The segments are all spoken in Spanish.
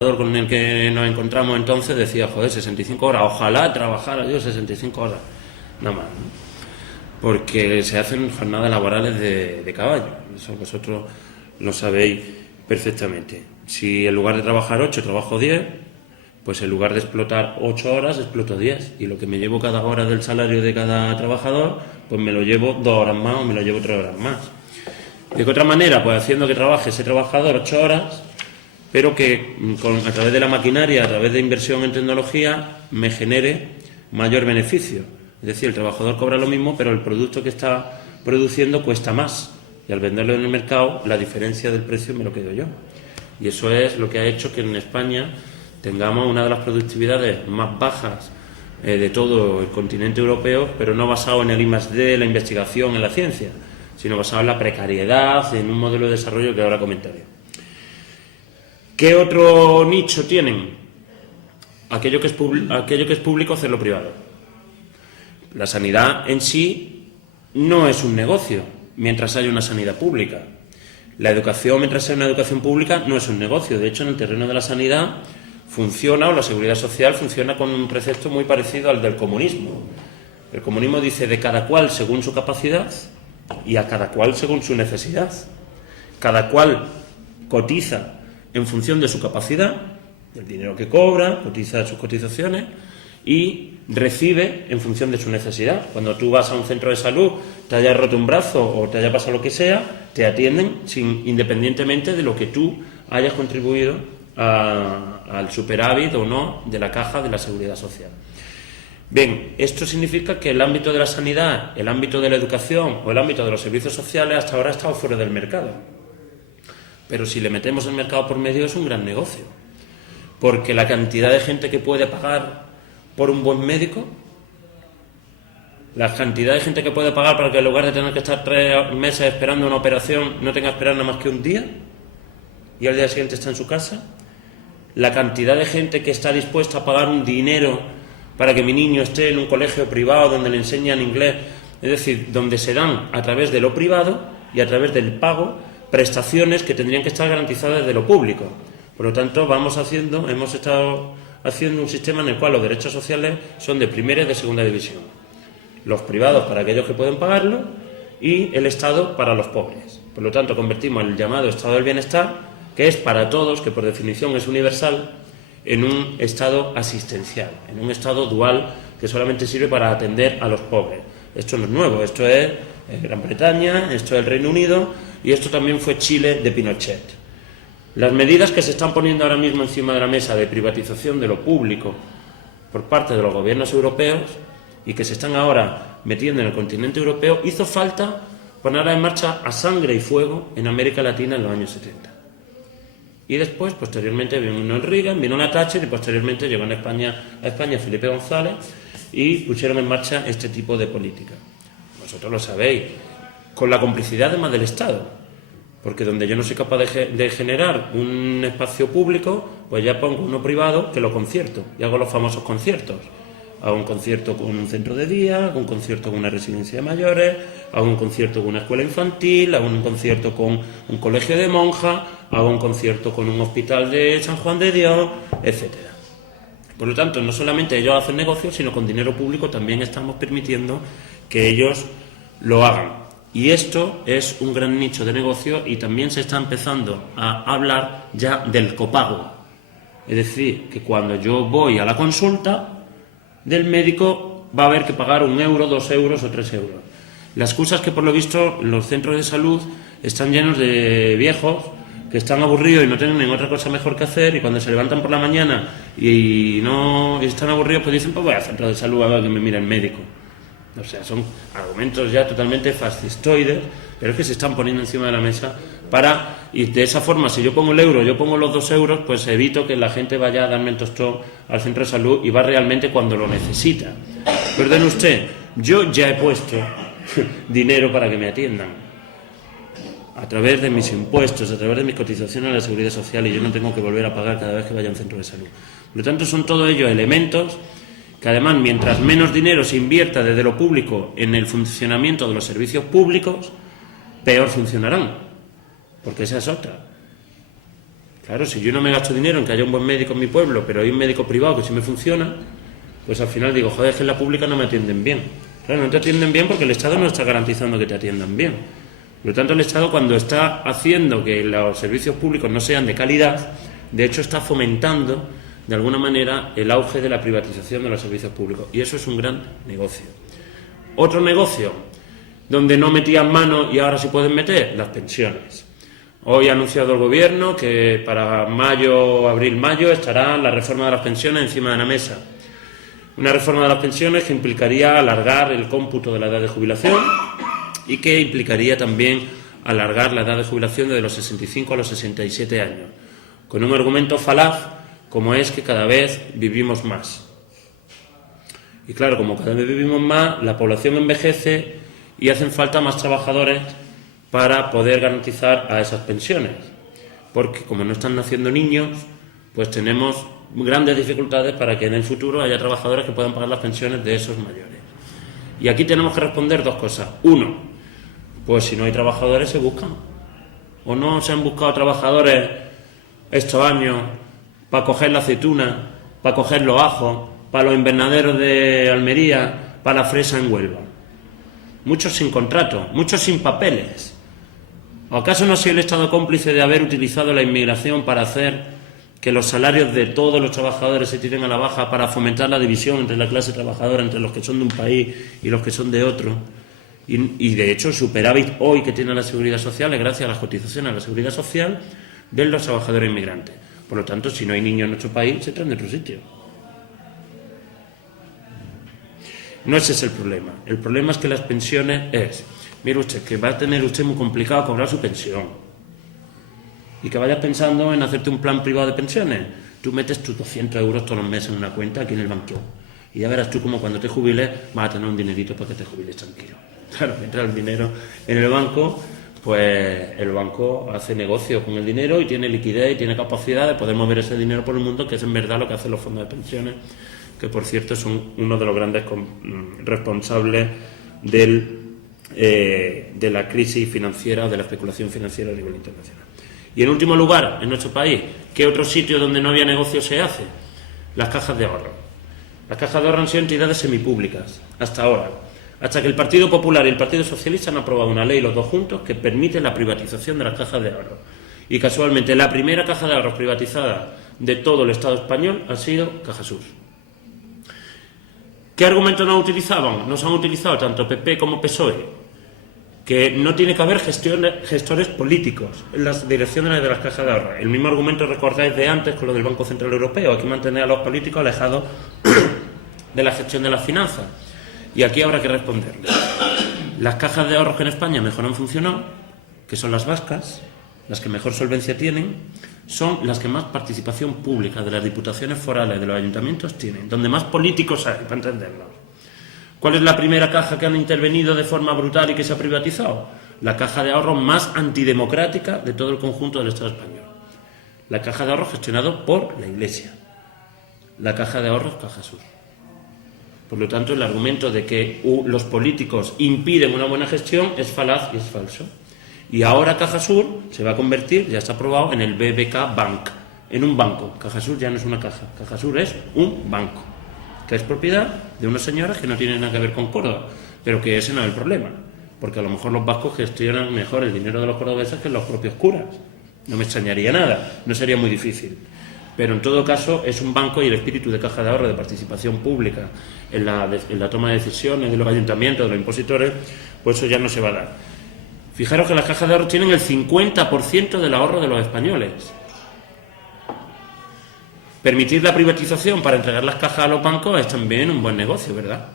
con el que nos encontramos entonces decía, joder, 65 horas, ojalá trabajara yo 65 horas, nada más, ¿no? Porque se hacen jornadas laborales de caballo, eso vosotros lo sabéis perfectamente. Si en lugar de trabajar 8 trabajo 10, pues en lugar de explotar 8 horas exploto 10, y lo que me llevo cada hora del salario de cada trabajador, pues me lo llevo 2 horas más o me lo llevo 3 horas más. ¿De qué otra manera? Pues haciendo que trabaje ese trabajador 8 horas, pero que a través de la maquinaria, a través de inversión en tecnología, me genere mayor beneficio. Es decir, el trabajador cobra lo mismo, pero el producto que está produciendo cuesta más. Y al venderlo en el mercado, la diferencia del precio me lo quedo yo. Y eso es lo que ha hecho que en España tengamos una de las productividades más bajas de todo el continente europeo, pero no basado en el I+D, la investigación, en la ciencia, sino basado en la precariedad, en un modelo de desarrollo que ahora comentaré. ¿Qué otro nicho tienen? Aquello que es público, hacerlo privado. La sanidad en sí no es un negocio mientras haya una sanidad pública. La educación, mientras haya una educación pública, no es un negocio. De hecho, en el terreno de la sanidad funciona, o la seguridad social funciona con un precepto muy parecido al del comunismo. El comunismo dice de cada cual según su capacidad y a cada cual según su necesidad. Cada cual cotiza en función de su capacidad, del dinero que cobra, cotiza sus cotizaciones y recibe en función de su necesidad. Cuando tú vas a un centro de salud, te hayas roto un brazo o te haya pasado lo que sea, te atienden independientemente de lo que tú hayas contribuido al superávit o no de la caja de la seguridad social. Bien, esto significa que el ámbito de la sanidad, el ámbito de la educación o el ámbito de los servicios sociales hasta ahora ha estado fuera del mercado. Pero si le metemos el mercado por medio es un gran negocio, porque la cantidad de gente que puede pagar por un buen médico, la cantidad de gente que puede pagar para que en lugar de tener que estar 3 meses esperando una operación no tenga que esperar nada más que un día y al día siguiente está en su casa, la cantidad de gente que está dispuesta a pagar un dinero para que mi niño esté en un colegio privado donde le enseñan inglés, es decir, donde se dan a través de lo privado y a través del pago prestaciones que tendrían que estar garantizadas de lo público. Por lo tanto, hemos estado haciendo un sistema en el cual los derechos sociales son de primera y de segunda división. Los privados para aquellos que pueden pagarlo y el Estado para los pobres. Por lo tanto, convertimos el llamado Estado del Bienestar, que es para todos, que por definición es universal, en un Estado asistencial, en un Estado dual que solamente sirve para atender a los pobres. Esto no es nuevo, esto es Gran Bretaña, esto es el Reino Unido y esto también fue Chile de Pinochet. Las medidas que se están poniendo ahora mismo encima de la mesa de privatización de lo público por parte de los gobiernos europeos y que se están ahora metiendo en el continente europeo, hizo falta ponerla en marcha a sangre y fuego en América Latina en los años 70. Y después, posteriormente, vino el Reagan, vino la Thatcher y posteriormente llegó a España Felipe González y pusieron en marcha este tipo de política. Vosotros lo sabéis, con la complicidad además del Estado, porque donde yo no soy capaz de generar un espacio público, pues ya pongo uno privado que lo concierto y hago los famosos conciertos. Hago un concierto con un centro de día, hago un concierto con una residencia de mayores, hago un concierto con una escuela infantil, hago un concierto con un colegio de monjas, hago un concierto con un hospital de San Juan de Dios, etcétera. Por lo tanto, no solamente ellos hacen negocios, sino con dinero público también estamos permitiendo que ellos lo hagan. Y esto es un gran nicho de negocio y también se está empezando a hablar ya del copago. Es decir, que cuando yo voy a la consulta del médico va a haber que pagar 1 euro, 2 euros o 3 euros. La excusa es que por lo visto los centros de salud están llenos de viejos que están aburridos y no tienen otra cosa mejor que hacer y cuando se levantan por la mañana y no están aburridos pues dicen pues voy al centro de salud a ver que me mire el médico. O sea, son argumentos ya totalmente fascistoides, pero es que se están poniendo encima de la mesa y de esa forma, si yo pongo el euro, yo pongo los 2 euros, pues evito que la gente vaya a darme el tostón al centro de salud y va realmente cuando lo necesita. Perdone usted, yo ya he puesto dinero para que me atiendan a través de mis impuestos, a través de mis cotizaciones a la seguridad social y yo no tengo que volver a pagar cada vez que vaya a un centro de salud. Por lo tanto, son todos ellos elementos que además, mientras menos dinero se invierta desde lo público en el funcionamiento de los servicios públicos, peor funcionarán, porque esa es otra. Claro, si yo no me gasto dinero en que haya un buen médico en mi pueblo, pero hay un médico privado que sí me funciona, pues al final digo, joder, es que en la pública no me atienden bien. Claro, no te atienden bien porque el Estado no está garantizando que te atiendan bien. Por lo tanto, el Estado, cuando está haciendo que los servicios públicos no sean de calidad, de hecho está fomentando, de alguna manera, el auge de la privatización de los servicios públicos. Y eso es un gran negocio. Otro negocio, donde no metían mano y ahora sí pueden meter, las pensiones. Hoy ha anunciado el Gobierno que para abril-mayo estará la reforma de las pensiones encima de la mesa. Una reforma de las pensiones que implicaría alargar el cómputo de la edad de jubilación y que implicaría también alargar la edad de jubilación desde los 65 a los 67 años, con un argumento falaz como es que cada vez vivimos más. Y claro, como cada vez vivimos más, la población envejece y hacen falta más trabajadores para poder garantizar a esas pensiones, porque como no están naciendo niños, pues tenemos grandes dificultades para que en el futuro haya trabajadores que puedan pagar las pensiones de esos mayores. Y aquí tenemos que responder dos cosas. Uno, pues si no hay trabajadores se buscan, o no se han buscado trabajadores estos años para coger la aceituna, para coger los ajos, para los invernaderos de Almería, para la fresa en Huelva. Muchos sin contrato, muchos sin papeles. ¿O acaso no ha sido el Estado cómplice de haber utilizado la inmigración para hacer que los salarios de todos los trabajadores se tiren a la baja, para fomentar la división entre la clase trabajadora, entre los que son de un país y los que son de otro? Y de hecho, el superávit hoy que tiene la Seguridad Social es gracias a las cotizaciones a la Seguridad Social de los trabajadores inmigrantes. Por lo tanto, si no hay niños en nuestro país, se traen de otro sitio. No ese es el problema. El problema es que las pensiones mire usted, que va a tener usted muy complicado cobrar su pensión. Y que vayas pensando en hacerte un plan privado de pensiones. Tú metes tus 200 euros todos los meses en una cuenta aquí en el banco. Y ya verás tú como cuando te jubiles vas a tener un dinerito para que te jubiles tranquilo. Claro, mientras el dinero en el banco, pues el banco hace negocio con el dinero y tiene liquidez y tiene capacidad de poder mover ese dinero por el mundo, que es en verdad lo que hacen los fondos de pensiones, que por cierto son uno de los grandes responsables de la crisis financiera o de la especulación financiera a nivel internacional. Y en último lugar, en nuestro país, ¿qué otro sitio donde no había negocio se hace? Las cajas de ahorro. Las cajas de ahorro han sido entidades semipúblicas hasta ahora, hasta que el Partido Popular y el Partido Socialista han aprobado una ley, los dos juntos, que permite la privatización de las cajas de ahorro. Y casualmente la primera caja de ahorros privatizada de todo el Estado español ha sido Cajasur. ¿Qué argumentos nos utilizaban? Nos han utilizado tanto PP como PSOE, que no tiene que haber gestores políticos en las direcciones de las cajas de ahorro. El mismo argumento recordáis de antes con lo del Banco Central Europeo. Hay que mantener a los políticos alejados de la gestión de las finanzas. Y aquí habrá que responderle. Las cajas de ahorros que en España mejor han funcionado, que son las vascas, las que mejor solvencia tienen, son las que más participación pública de las diputaciones forales, de los ayuntamientos tienen, donde más políticos hay, para entenderlo. ¿Cuál es la primera caja que han intervenido de forma brutal y que se ha privatizado? La caja de ahorros más antidemocrática de todo el conjunto del Estado español. La caja de ahorros gestionada por la Iglesia. La caja de ahorros Cajasur. Por lo tanto, el argumento de que los políticos impiden una buena gestión es falaz y es falso. Y ahora Cajasur se va a convertir, ya está aprobado, en el BBK Bank, en un banco. Cajasur ya no es una caja, Cajasur es un banco, que es propiedad de unos señores que no tienen nada que ver con Córdoba, pero que ese no es el problema, porque a lo mejor los vascos gestionan mejor el dinero de los cordobeses que los propios curas. No me extrañaría nada, no sería muy difícil. Pero en todo caso es un banco y el espíritu de caja de ahorro, de participación pública en la toma de decisiones de los ayuntamientos, de los impositores, pues eso ya no se va a dar. Fijaros que las cajas de ahorro tienen el 50% del ahorro de los españoles. Permitir la privatización para entregar las cajas a los bancos es también un buen negocio, ¿verdad?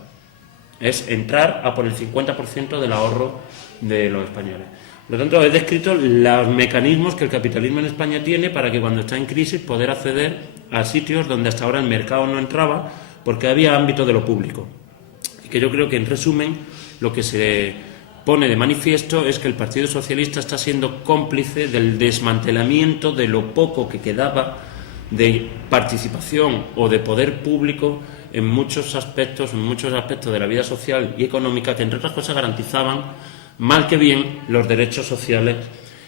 Es entrar a por el 50% del ahorro de los españoles. Por lo tanto, he descrito los mecanismos que el capitalismo en España tiene para que cuando está en crisis poder acceder a sitios donde hasta ahora el mercado no entraba porque había ámbito de lo público. Y que yo creo que, en resumen, lo que se pone de manifiesto es que el Partido Socialista está siendo cómplice del desmantelamiento de lo poco que quedaba de participación o de poder público en muchos aspectos de la vida social y económica que, entre otras cosas, garantizaban mal que bien los derechos sociales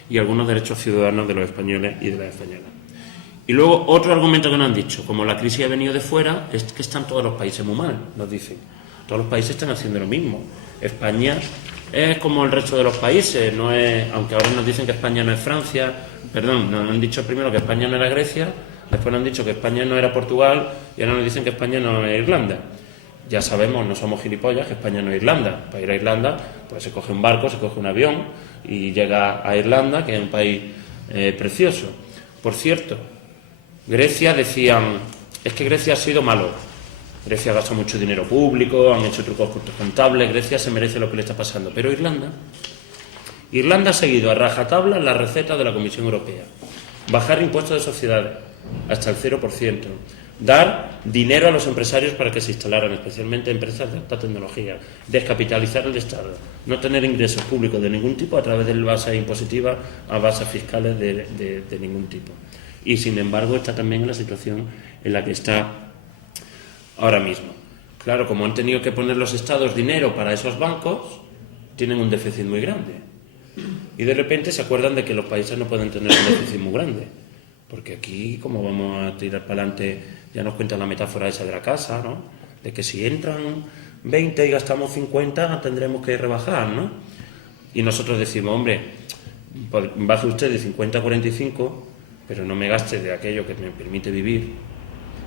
y algunos derechos ciudadanos de los españoles y de las españolas. Y luego otro argumento que nos han dicho, como la crisis ha venido de fuera, es que están todos los países muy mal, nos dicen. Todos los países están haciendo lo mismo. España es como el resto de los países, no es, aunque ahora nos dicen que España no es Francia, perdón, nos han dicho primero que España no era Grecia, después nos han dicho que España no era Portugal y ahora nos dicen que España no es Irlanda. Ya sabemos, no somos gilipollas, que España no es Irlanda. Para ir a Irlanda, pues se coge un barco, se coge un avión y llega a Irlanda, que es un país precioso. Por cierto, Grecia decían, es que Grecia ha sido malo. Grecia gasta mucho dinero público, han hecho trucos contables, Grecia se merece lo que le está pasando. Pero Irlanda ha seguido a rajatabla la receta de la Comisión Europea. Bajar impuestos de sociedades hasta el 0%. Dar dinero a los empresarios para que se instalaran, especialmente empresas de alta tecnología. Descapitalizar el Estado. No tener ingresos públicos de ningún tipo a través de bases impositivas a bases fiscales de ningún tipo. Y sin embargo está también en la situación en la que está ahora mismo. Claro, como han tenido que poner los estados dinero para esos bancos, tienen un déficit muy grande. Y de repente se acuerdan de que los países no pueden tener un déficit muy grande. Porque aquí, como vamos a tirar para adelante, ya nos cuentan la metáfora esa de la casa, ¿no? De que si entran 20 y gastamos 50, tendremos que rebajar, ¿no? Y nosotros decimos, hombre, baje usted de 50 a 45, pero no me gaste de aquello que me permite vivir.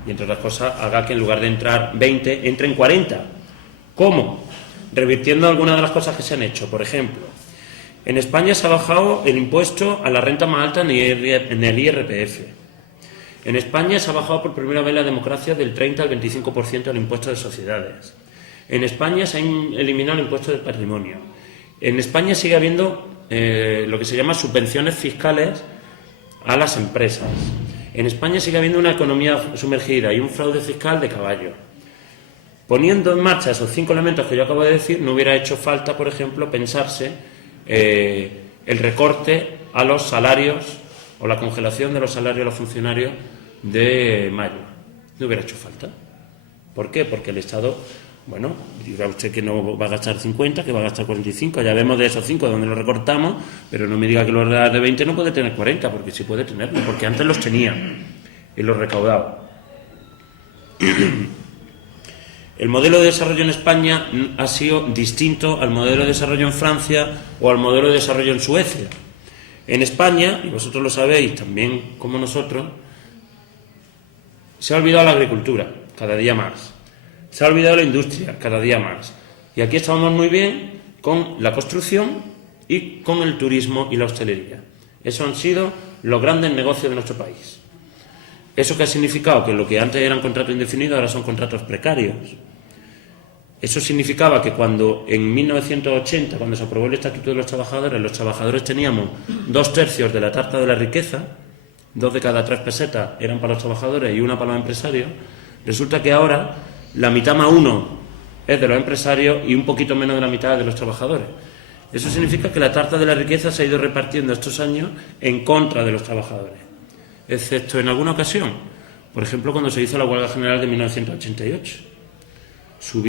Y entre otras cosas, haga que en lugar de entrar 20, entren 40. ¿Cómo? Revirtiendo algunas de las cosas que se han hecho. Por ejemplo, en España se ha bajado el impuesto a la renta más alta en el IRPF. En España se ha bajado por primera vez la democracia del 30 al 25% del impuesto de sociedades. En España se ha eliminado el impuesto del patrimonio. En España sigue habiendo lo que se llama subvenciones fiscales a las empresas. En España sigue habiendo una economía sumergida y un fraude fiscal de caballo. Poniendo en marcha esos 5 elementos que yo acabo de decir, no hubiera hecho falta, por ejemplo, pensarse el recorte a los salarios o la congelación de los salarios de los funcionarios de mayo. No hubiera hecho falta. ¿Por qué? Porque el Estado, bueno, diga usted que no va a gastar 50, que va a gastar 45. Ya vemos de esos 5 donde los recortamos, pero no me diga que los de 20 no puede tener 40, porque sí puede tenerlo, porque antes los tenía y los recaudaba. El modelo de desarrollo en España ha sido distinto al modelo de desarrollo en Francia o al modelo de desarrollo en Suecia. En España, y vosotros lo sabéis también como nosotros, se ha olvidado la agricultura cada día más. Se ha olvidado la industria cada día más. Y aquí estamos muy bien con la construcción y con el turismo y la hostelería. Esos han sido los grandes negocios de nuestro país. ¿Eso qué ha significado? Que lo que antes eran contratos indefinidos ahora son contratos precarios. Eso significaba que cuando en 1980, cuando se aprobó el Estatuto de los trabajadores teníamos 2/3 de la tarta de la riqueza, 2 de cada 3 pesetas eran para los trabajadores y 1 para los empresarios. Resulta que ahora la mitad más 1 es de los empresarios y un poquito menos de la mitad de los trabajadores. Eso significa que la tarta de la riqueza se ha ido repartiendo estos años en contra de los trabajadores, excepto en alguna ocasión. Por ejemplo, cuando se hizo la huelga general de 1988.